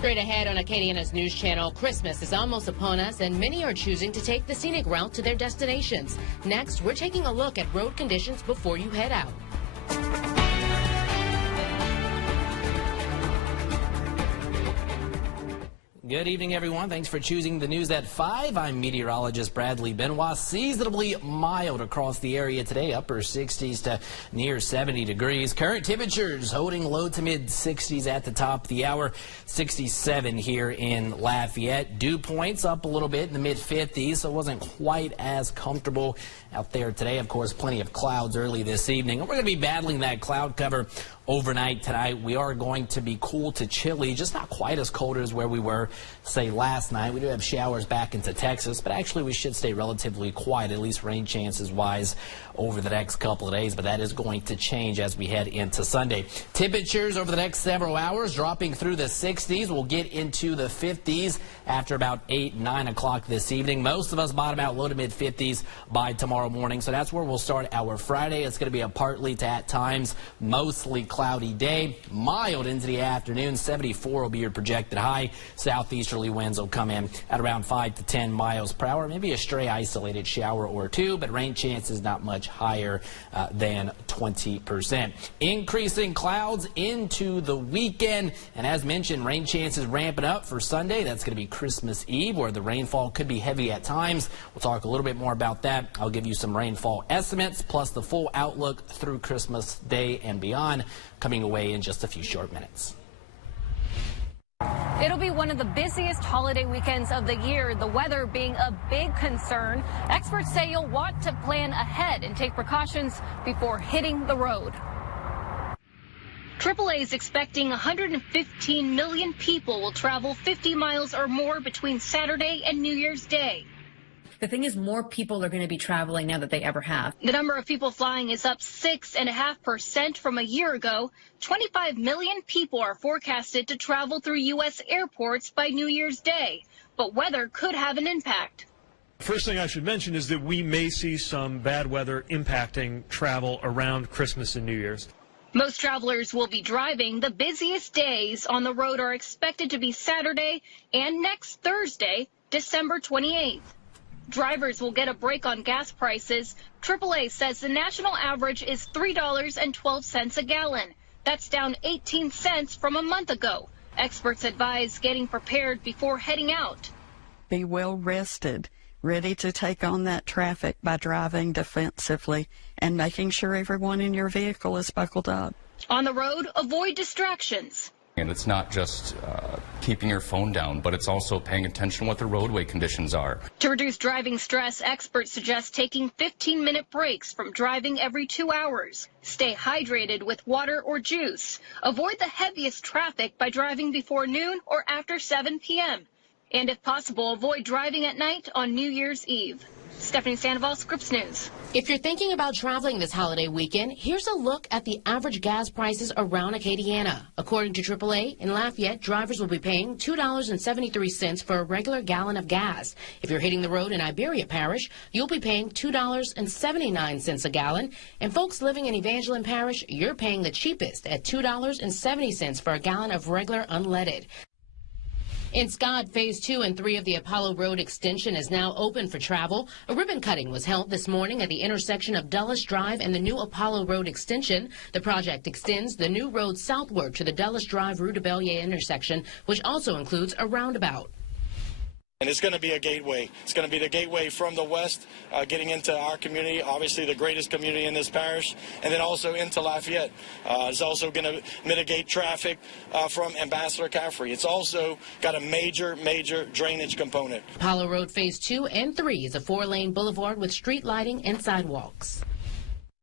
Straight ahead on Acadiana's Newschannel, Christmas is almost upon us, and many are choosing to take the scenic route to their destinations. Next, we're taking a look at road conditions before you head out. Good evening, everyone. Thanks for choosing the news at 5. I'm meteorologist Bradley Benoit. Seasonably mild across the area today, upper 60s to near 70 degrees. Current temperatures holding low to mid 60s at the top of the hour. 67 here in Lafayette. Dew points up a little bit in the mid 50s, so it wasn't quite as comfortable out there today. Of course, plenty of clouds early this evening. And we're going to be battling that cloud cover overnight tonight. We are going to be cool to chilly, just not quite as cold as where we were, say, last night. We do have showers back into Texas, but actually we should stay relatively quiet, at least rain chances wise, over the next couple of days. But that is going to change as we head into Sunday. Temperatures over the next several hours dropping through the 60s. We'll get into the 50s after about 8, 9 o'clock this evening. Most of us bottom out low to mid 50s by tomorrow morning. So that's where we'll start our Friday. It's going to be a partly to at times mostly cloudy day. Mild into the afternoon. 74 will be your projected high. Southeasterly winds will come in at around 5 to 10 miles per hour. Maybe a stray isolated shower or two, but rain chances not much higher than 20%. Increasing clouds into the weekend. And as mentioned, rain chances ramping up for Sunday. That's going to be Christmas Eve, where the rainfall could be heavy at times. We'll talk a little bit more about that. I'll give you some rainfall estimates, plus the full outlook through Christmas Day and beyond, coming away in just a few short minutes. It'll be one of the busiest holiday weekends of the year, the weather being a big concern. Experts say you'll want to plan ahead and take precautions before hitting the road. AAA is expecting 115 million people will travel 50 miles or more between Saturday and New Year's Day. The thing is, more people are going to be traveling now that they ever have. The number of people flying is up 6.5% from a year ago. 25 million people are forecasted to travel through U.S. airports by New Year's Day, but weather could have an impact. First thing I should mention is that we may see some bad weather impacting travel around Christmas and New Year's. Most travelers will be driving. The busiest days on the road are expected to be Saturday and next Thursday, December 28th. Drivers will get a break on gas prices. AAA says the national average is $3.12 a gallon. That's down 18 cents from a month ago. Experts advise getting prepared before heading out. Be well rested, ready to take on that traffic by driving defensively and making sure everyone in your vehicle is buckled up. On the road, avoid distractions. And it's not just keeping your phone down, but it's also paying attention to what the roadway conditions are. To reduce driving stress, experts suggest taking 15-minute breaks from driving every 2 hours. Stay hydrated with water or juice. Avoid the heaviest traffic by driving before noon or after 7 p.m. And if possible, avoid driving at night on New Year's Eve. Stephanie Sandoval, Scripps News. If you're thinking about traveling this holiday weekend, here's a look at the average gas prices around Acadiana. According to AAA, in Lafayette, drivers will be paying $2.73 for a regular gallon of gas. If you're hitting the road in Iberia Parish, you'll be paying $2.79 a gallon. And folks living in Evangeline Parish, you're paying the cheapest at $2.70 for a gallon of regular unleaded. In Scott, Phase 2 and 3 of the Apollo Road extension is now open for travel. A ribbon cutting was held this morning at the intersection of Dulles Drive and the new Apollo Road extension. The project extends the new road southward to the Dulles Drive Rue de Bellier intersection, which also includes a roundabout. And it's going to be a gateway. It's going to be the gateway from the west, getting into our community, obviously the greatest community in this parish, and then also into Lafayette. It's also going to mitigate traffic from Ambassador Caffrey. It's also got a major drainage component. Apollo Road Phase 2 and 3 is a 4-lane boulevard with street lighting and sidewalks.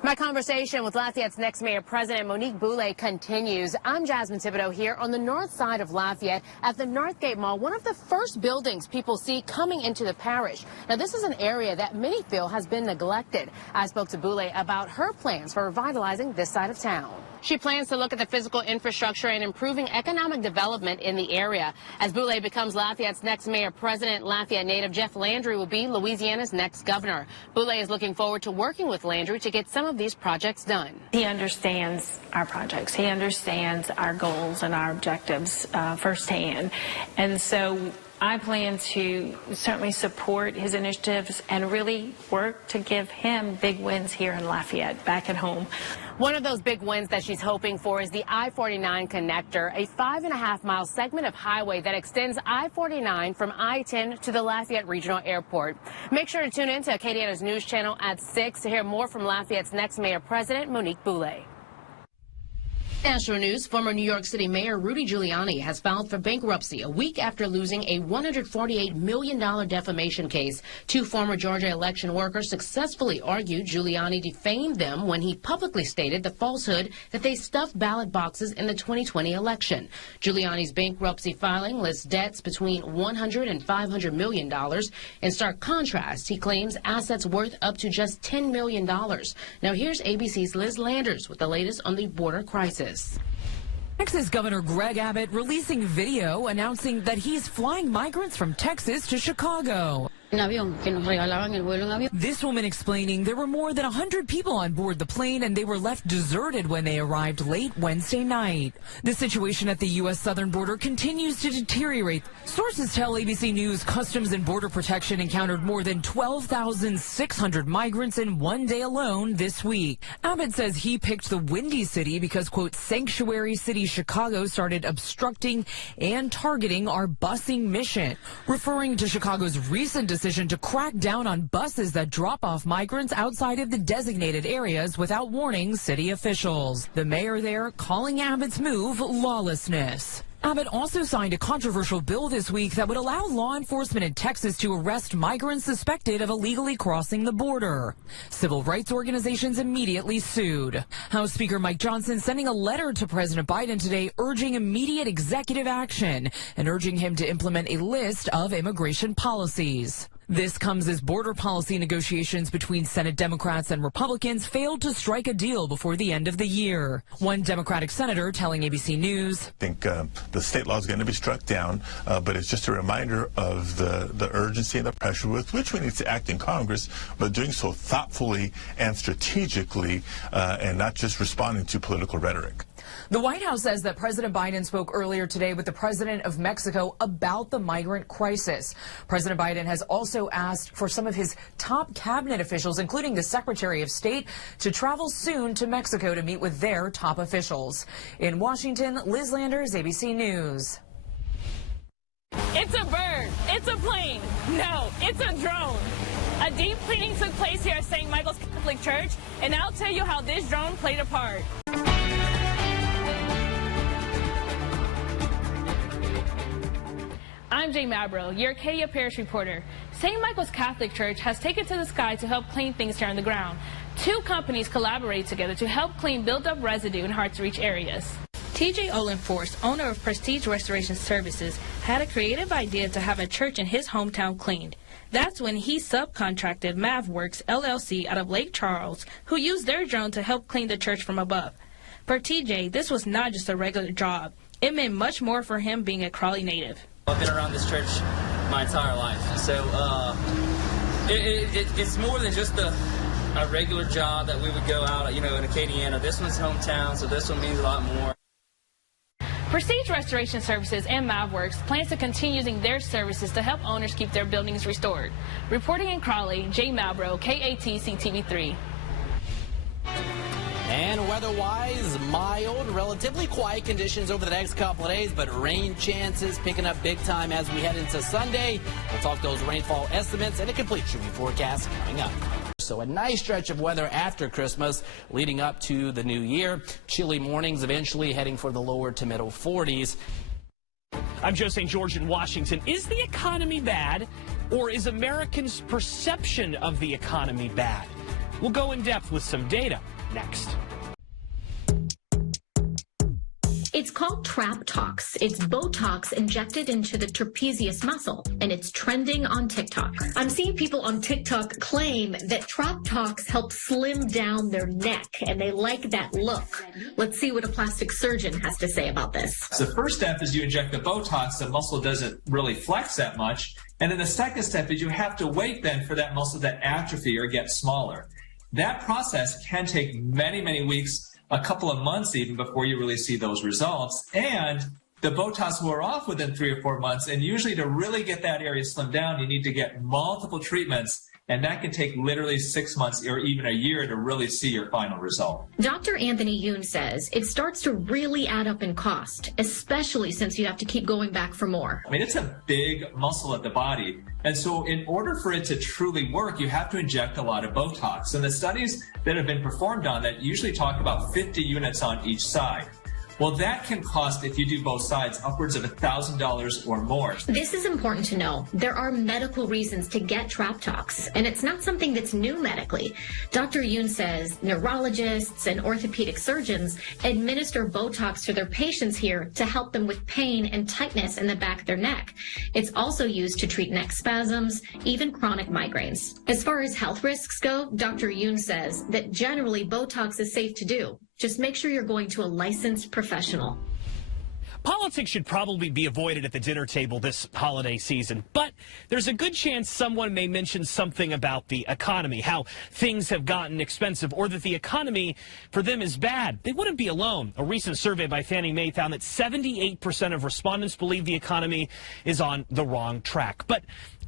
My conversation with Lafayette's next mayor president, Monique Boulay, continues. I'm Jasmine Thibodeau here on the north side of Lafayette at the Northgate Mall, one of the first buildings people see coming into the parish. Now, this is an area that many feel has been neglected. I spoke to Boulay about her plans for revitalizing this side of town. She plans to look at the physical infrastructure and improving economic development in the area. As Boulay becomes Lafayette's next mayor, President Lafayette native Jeff Landry will be Louisiana's next governor. Boulay is looking forward to working with Landry to get some of these projects done. He understands our projects. He understands our goals and our objectives firsthand. And so I plan to certainly support his initiatives and really work to give him big wins here in Lafayette, back at home. One of those big wins that she's hoping for is the I-49 connector, a 5.5-mile segment of highway that extends I-49 from I-10 to the Lafayette Regional Airport. Make sure to tune in to Acadiana's News Channel at 6 to hear more from Lafayette's next mayor president, Monique Boulay. National news, former New York City Mayor Rudy Giuliani has filed for bankruptcy a week after losing a $148 million defamation case. Two former Georgia election workers successfully argued Giuliani defamed them when he publicly stated the falsehood that they stuffed ballot boxes in the 2020 election. Giuliani's bankruptcy filing lists debts between $100 and $500 million. In stark contrast, he claims assets worth up to just $10 million. Now here's ABC's Liz Landers with the latest on the border crisis. Texas Governor Greg Abbott releasing video announcing that he's flying migrants from Texas to Chicago. This woman explaining there were more than 100 people on board the plane and they were left deserted when they arrived late Wednesday night. The situation at the U.S. southern border continues to deteriorate. Sources tell ABC News Customs and Border Protection encountered more than 12,600 migrants in one day alone this week. Abbott says he picked the Windy City because, quote, sanctuary city Chicago started obstructing and targeting our busing mission, referring to Chicago's recent decision to crack down on buses that drop off migrants outside of the designated areas without warning city officials. The mayor there calling Abbott's move lawlessness. Abbott also signed a controversial bill this week that would allow law enforcement in Texas to arrest migrants suspected of illegally crossing the border. Civil rights organizations immediately sued. House Speaker Mike Johnson sending a letter to President Biden today urging immediate executive action and urging him to implement a list of immigration policies. This comes as border policy negotiations between Senate Democrats and Republicans failed to strike a deal before the end of the year. One Democratic senator telling ABC News, I think the state law is going to be struck down, but it's just a reminder of the urgency and the pressure with which we need to act in Congress, but doing so thoughtfully and strategically and not just responding to political rhetoric. The White House says that President Biden spoke earlier today with the president of Mexico about the migrant crisis. President Biden has also asked for some of his top cabinet officials, including the Secretary of State, to travel soon to Mexico to meet with their top officials. In Washington, Liz Landers, ABC News. It's a bird. It's a plane. No, it's a drone. A deep cleaning took place here at St. Michael's Catholic Church, and I'll tell you how this drone played a part. I'm Jay Mabro, your Acadia Parish reporter. St. Michael's Catholic Church has taken to the sky to help clean things here on the ground. Two companies collaborate together to help clean built-up residue in hard-to-reach areas. TJ Olenforce, owner of Prestige Restoration Services, had a creative idea to have a church in his hometown cleaned. That's when he subcontracted MavWorks LLC out of Lake Charles, who used their drone to help clean the church from above. For TJ, this was not just a regular job. It meant much more for him being a Crawley native. I've been around this church my entire life, so it's more than just a regular job that we would go out, in Acadiana. This one's hometown, so this one means a lot more. Prestige Restoration Services and MavWorks plans to continue using their services to help owners keep their buildings restored. Reporting in Crawley, Jay Malbrough, KATC TV3. And weather-wise, mild, relatively quiet conditions over the next couple of days, but rain chances picking up big time as we head into Sunday. We'll talk those rainfall estimates and a complete shooting forecast coming up. So a nice stretch of weather after Christmas leading up to the new year. Chilly mornings eventually heading for the lower to middle 40s. I'm Joe St. George in Washington. Is the economy bad, or is Americans' perception of the economy bad? We'll go in depth with some data next. It's called TrapTox. It's Botox injected into the trapezius muscle, and it's trending on TikTok. I'm seeing people on TikTok claim that TrapTox helps slim down their neck, and they like that look. Let's see what a plastic surgeon has to say about this. So the first step is you inject the Botox. The muscle doesn't really flex that much. And then the second step is you have to wait then for that muscle to atrophy or get smaller. That process can take many, many weeks, a couple of months even, before you really see those results. And the Botox will wear off within 3 or 4 months. And usually to really get that area slimmed down, you need to get multiple treatments. And that can take literally 6 months or even a year to really see your final result. Dr. Anthony Yoon says it starts to really add up in cost, especially since you have to keep going back for more. I mean, it's a big muscle at the body. And so in order for it to truly work, you have to inject a lot of Botox. And the studies that have been performed on that usually talk about 50 units on each side. Well, that can cost, if you do both sides, upwards of $1,000 or more. This is important to know. There are medical reasons to get TrapTox, and it's not something that's new medically. Dr. Yoon says neurologists and orthopedic surgeons administer Botox to their patients here to help them with pain and tightness in the back of their neck. It's also used to treat neck spasms, even chronic migraines. As far as health risks go, Dr. Yoon says that generally Botox is safe to do. Just make sure you're going to a licensed professional. Politics should probably be avoided at the dinner table this holiday season, but there's a good chance someone may mention something about the economy, how things have gotten expensive, or that the economy for them is bad. They wouldn't be alone. A recent survey by Fannie Mae found that 78% of respondents believe the economy is on the wrong track. But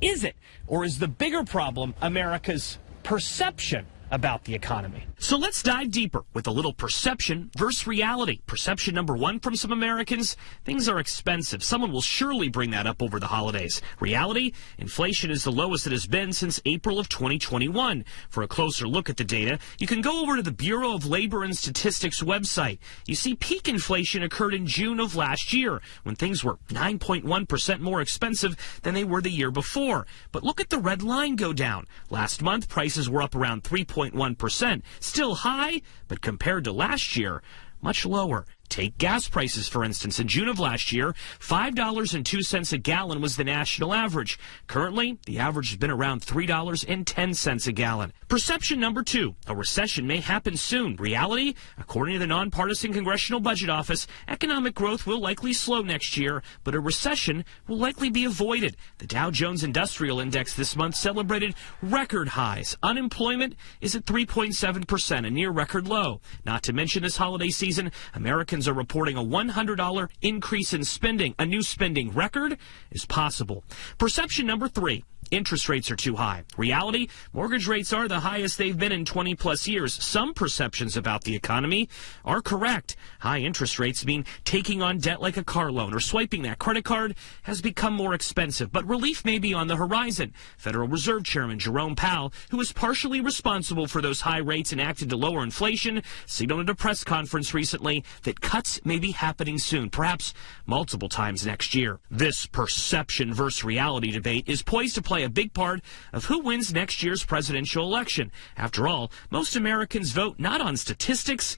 is it? Or is the bigger problem America's perception about the economy? So let's dive deeper with a little perception versus reality. Perception number one from some Americans: things are expensive. Someone will surely bring that up over the holidays. Reality: inflation is the lowest it has been since April of 2021. For a closer look at the data, you can go over to the Bureau of Labor and Statistics website. You see peak inflation occurred in June of last year, when things were 9.1% more expensive than they were the year before. But look at the red line go down. Last month, prices were up around 3.1%. Still high, but compared to last year, much lower. Take gas prices, for instance. In June of last year, $5.02 a gallon was the national average. Currently, the average has been around $3.10 a gallon. Perception number two: a recession may happen soon. Reality: according to the nonpartisan Congressional Budget Office, economic growth will likely slow next year, but a recession will likely be avoided. The Dow Jones Industrial Index this month celebrated record highs. Unemployment is at 3.7%, a near record low. Not to mention this holiday season, Americans are reporting a $100 increase in spending. A new spending record is possible. Perception number three: interest rates are too high. Reality: mortgage rates are the highest they've been in 20+ years. Some perceptions about the economy are correct. High interest rates mean taking on debt like a car loan or swiping that credit card has become more expensive. But relief may be on the horizon. Federal Reserve Chairman Jerome Powell, who is partially responsible for those high rates and acted to lower inflation, signaled at a press conference recently that cuts may be happening soon, perhaps multiple times next year. This perception versus reality debate is poised to play a big part of who wins next year's presidential election. After all, most Americans vote not on statistics,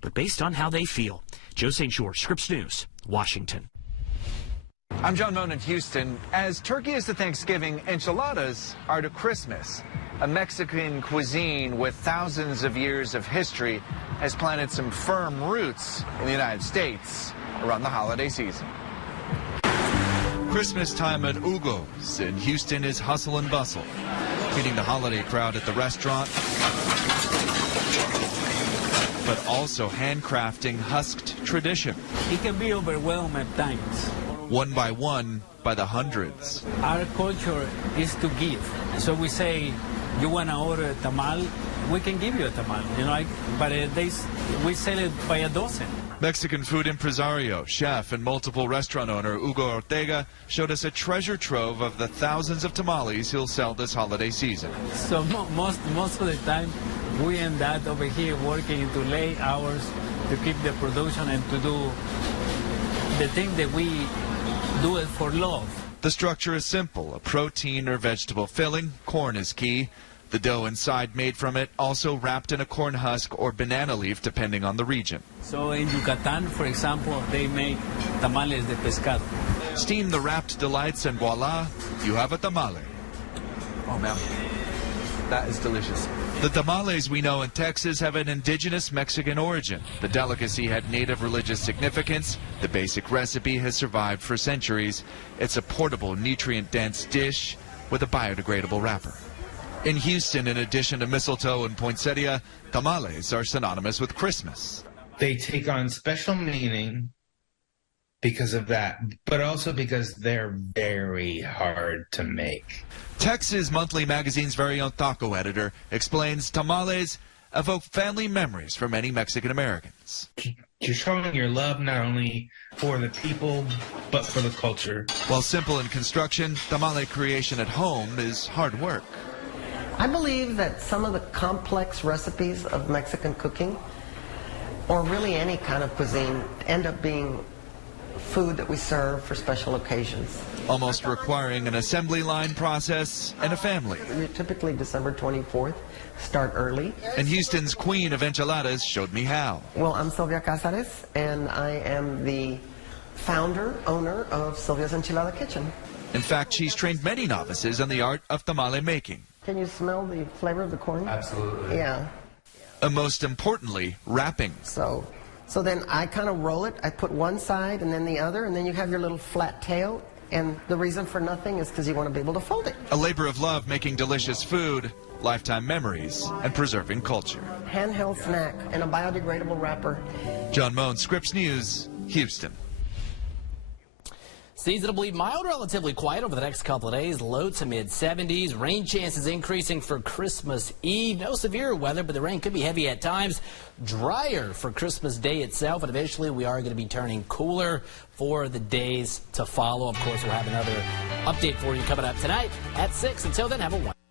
but based on how they feel. Joe St. George, Scripps News, Washington. I'm John Moan in Houston. As turkey is to Thanksgiving, enchiladas are to Christmas. A Mexican cuisine with thousands of years of history has planted some firm roots in the United States around the holiday season. Christmas time at Hugo's in Houston is hustle and bustle, feeding the holiday crowd at the restaurant, but also handcrafting husked tradition. It can be overwhelming at times. One by one, by the hundreds. Our culture is to give. So we say, you want to order a tamal, we can give you a tamal, you know, but we sell it by a dozen. Mexican food impresario, chef, and multiple restaurant owner Hugo Ortega showed us a treasure trove of the thousands of tamales he'll sell this holiday season. So most of the time, we end up over here working into late hours to keep the production and to do the thing that we do it for love. The structure is simple: a protein or vegetable filling. Corn is key. The dough inside made from it, also wrapped in a corn husk or banana leaf, depending on the region. So in Yucatan, for example, they make tamales de pescado. Steam the wrapped delights and voila, you have a tamale. Oh man, that is delicious. The tamales we know in Texas have an indigenous Mexican origin. The delicacy had native religious significance. The basic recipe has survived for centuries. It's a portable, nutrient-dense dish with a biodegradable wrapper. In Houston, in addition to mistletoe and poinsettia, tamales are synonymous with Christmas. They take on special meaning because of that, but also because they're very hard to make. Texas Monthly Magazine's very own taco editor explains tamales evoke family memories for many Mexican Americans. You're showing your love not only for the people, but for the culture. While simple in construction, tamale creation at home is hard work. I believe that some of the complex recipes of Mexican cooking, or really any kind of cuisine, end up being food that we serve for special occasions. Almost requiring an assembly line process and a family. You're typically December 24th, start early. And Houston's queen of enchiladas showed me how. Well, I'm Sylvia Casares, and I am the founder, owner of Sylvia's Enchilada Kitchen. In fact, she's trained many novices on the art of tamale making. Can you smell the flavor of the corn? Absolutely. Yeah. And most importantly, wrapping. So then I kind of roll it. I put one side and then the other, and then you have your little flat tail. And the reason for nothing is because you want to be able to fold it. A labor of love making delicious food, lifetime memories, and preserving culture. Handheld snack and a biodegradable wrapper. John Moan, Scripps News, Houston. Seasonably mild, relatively quiet over the next couple of days. Low to mid 70s. Rain chances increasing for Christmas Eve. No severe weather, but the rain could be heavy at times. Drier for Christmas Day itself, and eventually we are going to be turning cooler for the days to follow. Of course, we'll have another update for you coming up tonight at 6. Until then, have a wonderful